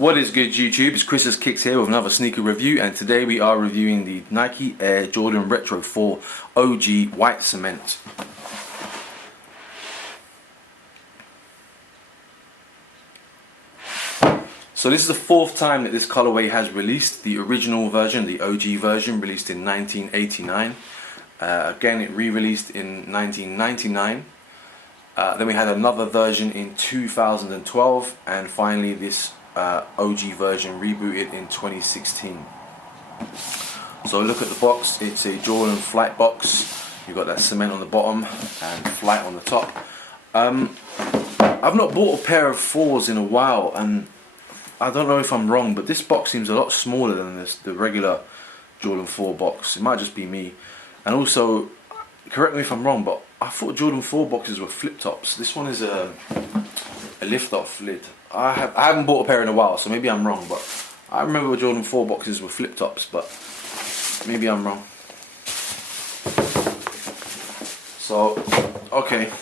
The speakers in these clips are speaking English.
What is good, YouTube? It's Chris's Kicks here with another sneaker review, and today we are reviewing the Nike Air Jordan Retro 4 OG White Cement. So this is the fourth time that this colorway has released. The original version, the OG version, released in 1989. Again, it re-released in 1999. Then we had another version in 2012, and finally this OG version rebooted in 2016. So look at the box. It's a Jordan Flight box. You've got that cement on the bottom and Flight on the top. I've not bought a pair of 4s in a while, and I don't know if I'm wrong, but this box seems a lot smaller than the regular Jordan 4 box. It might just be me. And also, correct me if I'm wrong, but I thought Jordan 4 boxes were flip tops. This one is a lift off lid. I haven't bought a pair in a while, so maybe I'm wrong, but I remember Jordan 4 boxes were flip tops, but maybe I'm wrong. So, okay.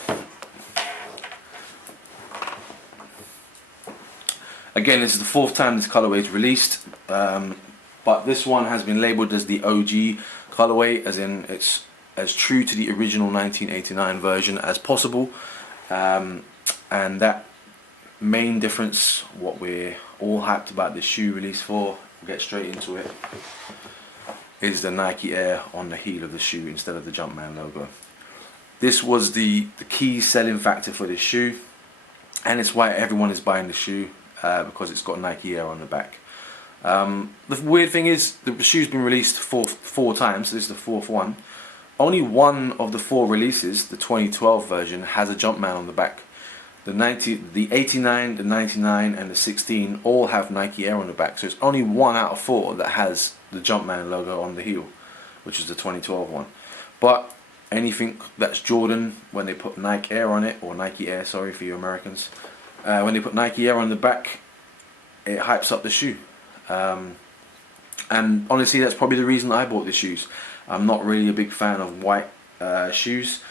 Again, this is the fourth time this colorway is released, but this one has been labeled as the OG colorway, as in it's as true to the original 1989 version as possible, and that main difference, what we're all hyped about this shoe release for, we'll get straight into it, is the Nike Air on the heel of the shoe instead of the Jumpman logo. This was the key selling factor for this shoe, and it's why everyone is buying the shoe, because it's got Nike Air on the back. The weird thing is, the shoe's been released four times, so this is the fourth one. Only one of the 4 releases, the 2012 version, has a Jumpman on the back. The 89, the 99 and the 16 all have Nike Air on the back, so it's only 1 out of 4 that has the Jumpman logo on the heel, which is the 2012 one. But anything that's Jordan, when they put Nike Air on it, or Nike Air, sorry for you Americans, when they put Nike Air on the back, it hypes up the shoe. And honestly, that's probably the reason I bought the shoes. I'm not really a big fan of white shoes.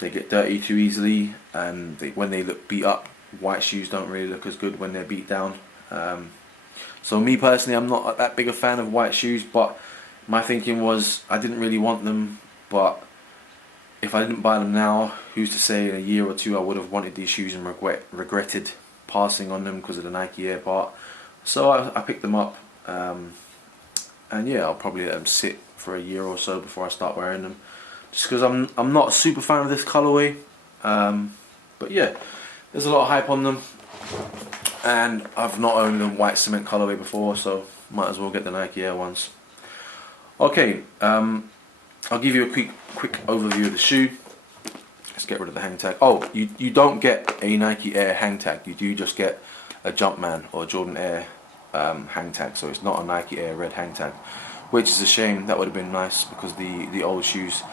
They get dirty too easily, and when they look beat up, white shoes don't really look as good when they're beat down. So me personally, I'm not that big a fan of white shoes, but my thinking was I didn't really want them, but if I didn't buy them now, who's to say in a year or two I would have wanted these shoes and regretted passing on them because of the Nike Air part. So I picked them up, and yeah, I'll probably let them sit for a year or so before I start wearing them, just because I'm not a super fan of this colorway. But yeah, there's a lot of hype on them, and I've not owned the white cement colorway before, so might as well get the Nike Air ones. Okay, I'll give you a quick overview of the shoe. Let's get rid of the hang tag. Oh, you don't get a Nike Air hang tag. You do just get a Jumpman or Jordan Air hang tag. So it's not a Nike Air red hang tag, which is a shame. That would have been nice, because the old shoes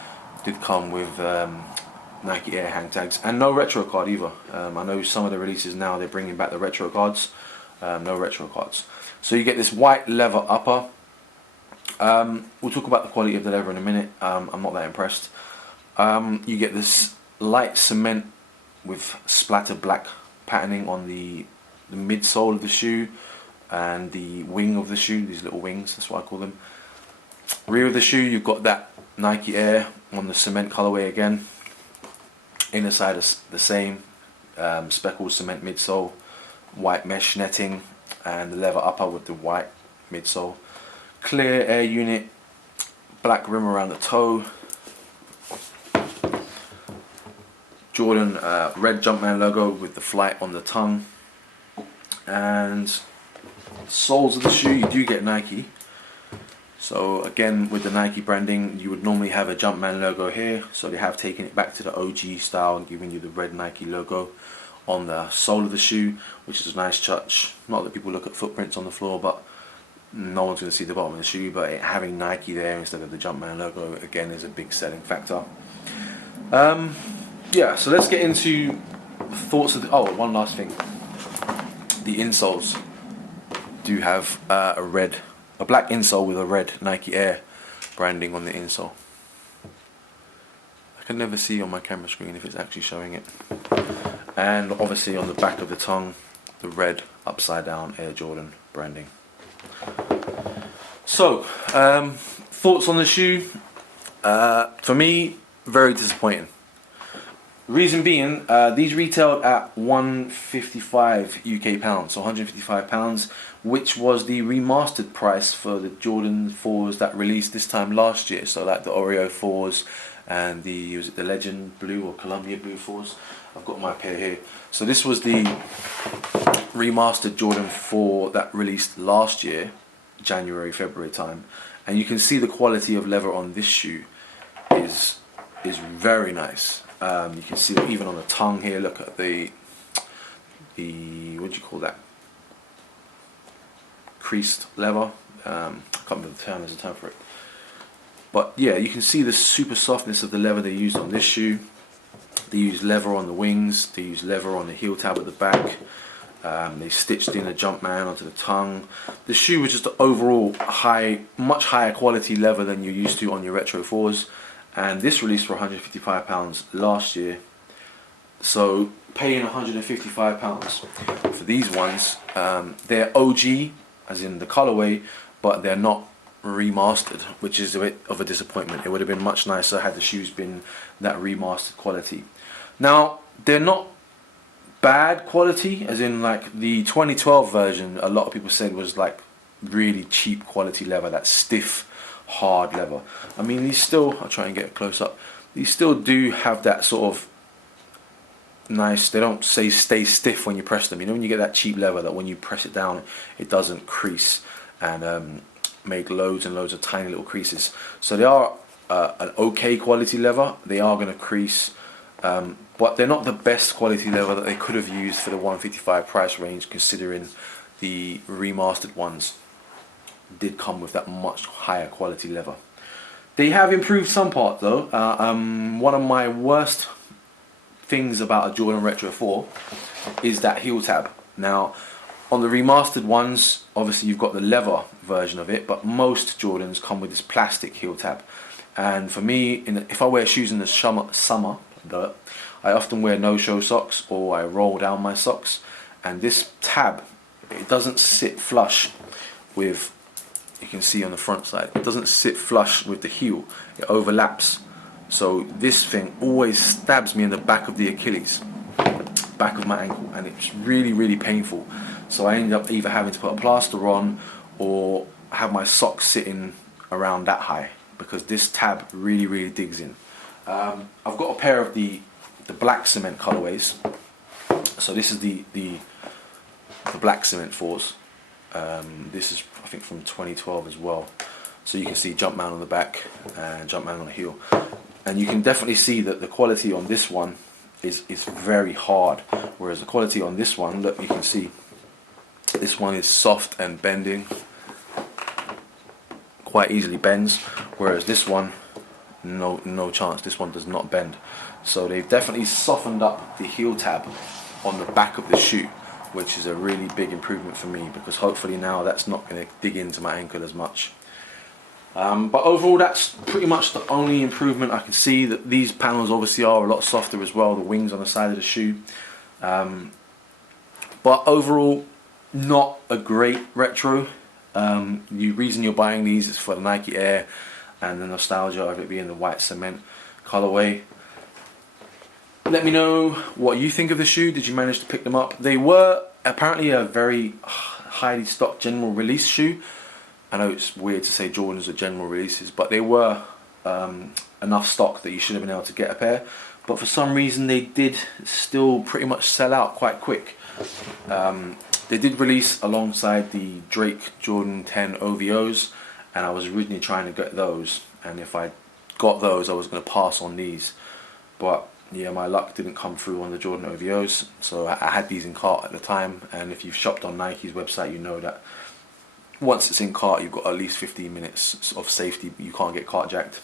did come with Nike Air hang tags, and no retro card either. I know some of the releases now, they're bringing back the retro cards. No retro cards. So you get this white leather upper. We'll talk about the quality of the leather in a minute. I'm not that impressed. You get this light cement with splatter black patterning on the midsole of the shoe and the wing of the shoe, these little wings, that's what I call them. Rear of the shoe, you've got that Nike Air on the cement colorway again. Inner side is the same, speckled cement midsole, white mesh netting, and the leather upper with the white midsole. Clear air unit, black rim around the toe. Jordan red Jumpman logo with the Flight on the tongue. And soles of the shoe, you do get Nike. So again, with the Nike branding, you would normally have a Jumpman logo here. So they have taken it back to the OG style and given you the red Nike logo on the sole of the shoe, which is a nice touch. Not that people look at footprints on the floor, but no one's going to see the bottom of the shoe. But having Nike there instead of the Jumpman logo, again, is a big selling factor. Yeah, so let's get into thoughts of oh, one last thing. The insoles do have a black insole with a red Nike Air branding on the insole. I can never see on my camera screen if it's actually showing it. And obviously on the back of the tongue, the red upside down Air Jordan branding. So, thoughts on the shoe? For me, very disappointing. Reason being, these retailed at 155 UK pounds, so 155 pounds, which was the remastered price for the Jordan 4s that released this time last year. So like the Oreo 4s and the, was it the Legend Blue or Columbia Blue 4s? I've got my pair here. So this was the remastered Jordan 4 that released last year, January, February time. And you can see the quality of leather on this shoe is very nice. You can see that even on the tongue here. Look at the what do you call that? Creased leather. I can't remember the term. There's a term for it. But yeah, you can see the super softness of the leather they used on this shoe. They used leather on the wings. They used leather on the heel tab at the back. They stitched in a Jumpman onto the tongue. The shoe was just overall much higher quality leather than you're used to on your Retro 4s. And this released for £155 last year. So paying £155 for these ones, they're OG, as in the colorway, but they're not remastered, which is a bit of a disappointment. It would have been much nicer had the shoes been that remastered quality. Now, they're not bad quality, as in like the 2012 version, a lot of people said was like really cheap quality leather, that stiff, hard leather. I mean, these still, I'll try and get a close up, these still do have that sort of nice, they don't stay stiff when you press them. You know when you get that cheap leather that when you press it down it doesn't crease and make loads and loads of tiny little creases. So they are an okay quality leather. They are going to crease, but they're not the best quality leather that they could have used for the 155 price range, considering the remastered ones did come with that much higher quality leather. They have improved some parts though. One of my worst things about a Jordan Retro 4 is that heel tab. Now on the remastered ones, obviously you've got the leather version of it, but most Jordans come with this plastic heel tab. And for me, if I wear shoes in the summer, I often wear no-show socks or I roll down my socks, and this tab, it doesn't sit flush with, you can see on the front side, it doesn't sit flush with the heel, it overlaps. So this thing always stabs me in the back of the Achilles, back of my ankle, and it's really, really painful. So I end up either having to put a plaster on or have my socks sitting around that high, because this tab really, really digs in. I've got a pair of the black cement colorways. So this is the black cement 4s. This is, I think, from 2012 as well. So you can see Jumpman on the back and Jumpman on the heel, and you can definitely see that the quality on this one is very hard, whereas the quality on this one, look, you can see this one is soft and bending, quite easily bends, whereas this one, no chance, this one does not bend. So they've definitely softened up the heel tab on the back of the shoe, which is a really big improvement for me, because hopefully now that's not going to dig into my ankle as much. But overall, that's pretty much the only improvement I can see. That these panels obviously are a lot softer as well, the wings on the side of the shoe. But overall, not a great retro. The reason you're buying these is for the Nike Air and the nostalgia of it being the white cement colorway. Let me know what you think of the shoe. Did you manage to pick them up? They were apparently a very highly stocked general release shoe. I know it's weird to say Jordans are general releases, but they were enough stock that you should have been able to get a pair. But for some reason they did still pretty much sell out quite quick. They did release alongside the Drake Jordan 10 OVOs, and I was originally trying to get those, and if I got those I was going to pass on these, but yeah, my luck didn't come through on the Jordan OVOs, so I had these in cart at the time. And if you've shopped on Nike's website, you know that once it's in cart you've got at least 15 minutes of safety, you can't get cart jacked.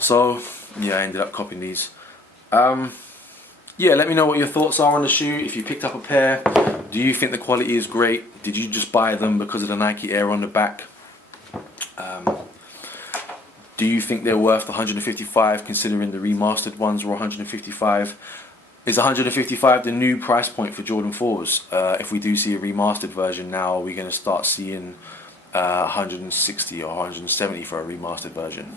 So yeah, I ended up copying these. Yeah, let me know what your thoughts are on the shoe. If you picked up a pair, do you think the quality is great? Did you just buy them because of the Nike Air on the back? Do you think they're worth 155, considering the remastered ones were 155? Is 155 the new price point for Jordan 4s? If we do see a remastered version now, are we going to start seeing 160 or 170 for a remastered version?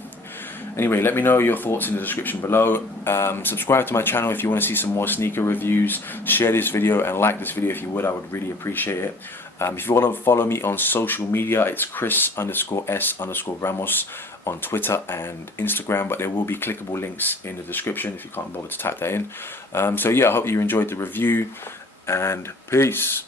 Anyway, let me know your thoughts in the description below. Subscribe to my channel if you want to see some more sneaker reviews. Share this video and like this video if you would. I would really appreciate it. If you want to follow me on social media, it's Chris_S_Ramos on Twitter and Instagram, but there will be clickable links in the description if you can't bother to type that in. So yeah, I hope you enjoyed the review, and peace.